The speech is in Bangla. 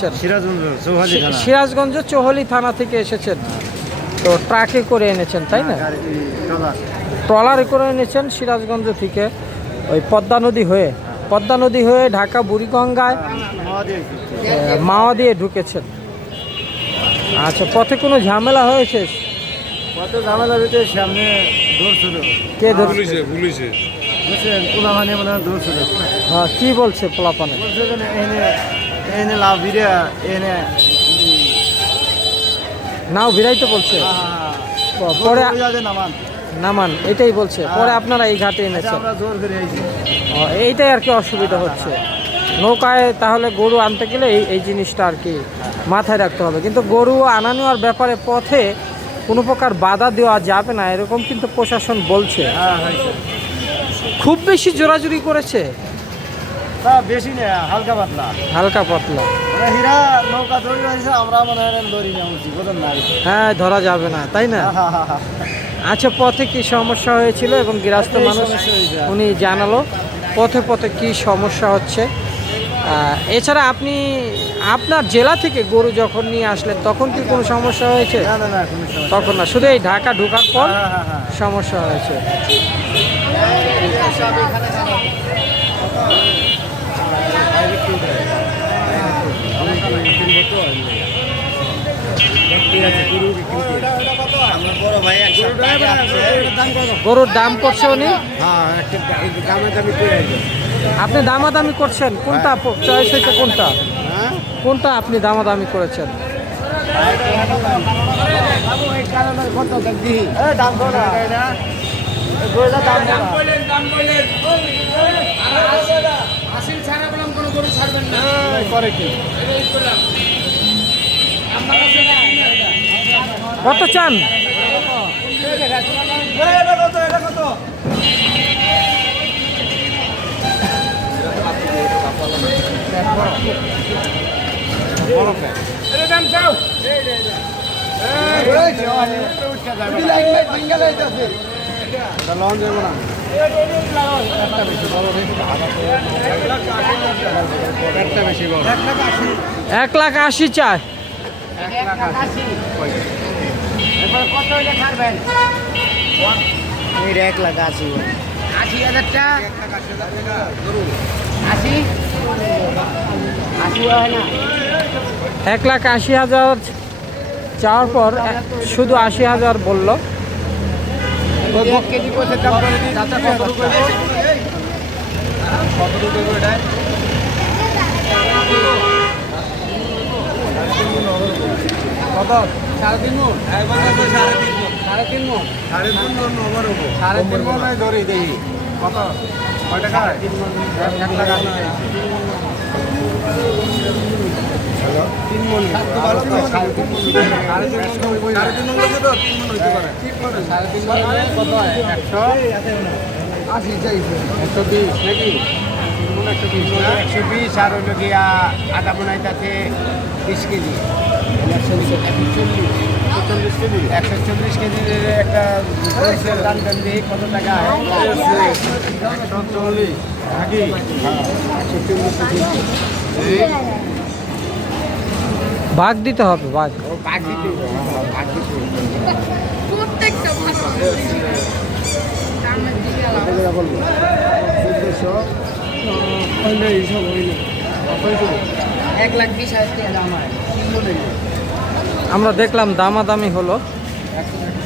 এসেছেন? সিরাজগঞ্জ সিরাজগঞ্জ চৌহলি থানা থেকে এসেছেন। তো ট্রাকে করে এনেছেন তাই না? ট্রলারে করে এনেছেন সিরাজগঞ্জ থেকে ওই পদ্মা নদী হয়ে ঢাকা বুড়িগঙ্গায় মাওয়া দিয়ে ঢুকেছেন। আচ্ছা, পথে কোনো ঝামেলা হয়েছে? কত ঝামেলা ভিতরে সামনে ধরছিল। কে ধরছে? পুলিশে বুঝছেন, পোলাপানি মনে হয় ধরছিল। হ্যাঁ, কি বলছে পোলাপানে? বলছে যে এনে এনে লাভ ভিড়ে এনে নাও ভিড়াইতে বলছে, পরে নামান এটাই বলছে। পরে আপনারা এই ঘাটে এনেছেন, আমরা জোর করে আইছি। এইটাই আর কি অসুবিধা হচ্ছে। নৌকায় তাহলে গরু আনতে গেলে এই জিনিসটা আর কি মাথায় রাখতে হবে। কিন্তু গরু আনা নেওয়ার ব্যাপারে পথে কোনো প্রকার বাধা দেওয়া যাবে না, এরকম কিন্তু প্রশাসন বলছে। খুব বেশি জোরাজুরি করেছে? বেশি না, হালকা পাতলা। হালকা পাতলা। হীরা নৌকা ধরে রয়েছে, আমরা মনে হয় ধরি না, বোঝেন নাই। হ্যাঁ, ধরা যাবে না তাই না? আচ্ছা, পথে কি সমস্যা হয়েছিল এবং গৃহস্থ মানুষ উনি জানালো পথে কি সমস্যা হচ্ছে। এছাড়া আপনি আপনার জেলা থেকে গরু যখন নিয়ে আসলেন তখন কি কোনো সমস্যা হয়েছে? তখন না, শুধু এই ঢাকা ঢোকার পর সমস্যা হয়েছে। গরুর দাম করছে উনি? আপনি দামাদামি করছেন? কোনটা চয়েস হয়েছে? কোনটা আপনি দামাদামি করেছেন? কত চান? এক লাখ 80 চায়। এক লাখ 80,000 1,80,000 চাওয়ার পর শুধু 80,000 বললো। আর হইল গিয়া আটা বানাইতে 20 কেজি, 140 কেজি একটা দাম দিয়ে কত টাকা? 140 নাকি? ভাগ দিতে হবে, ভাগ দিতে প্রত্যেকটা হইলে 1,20,000 টাকা দাম হয়। আমরা দেখলাম দামাদামি হলো।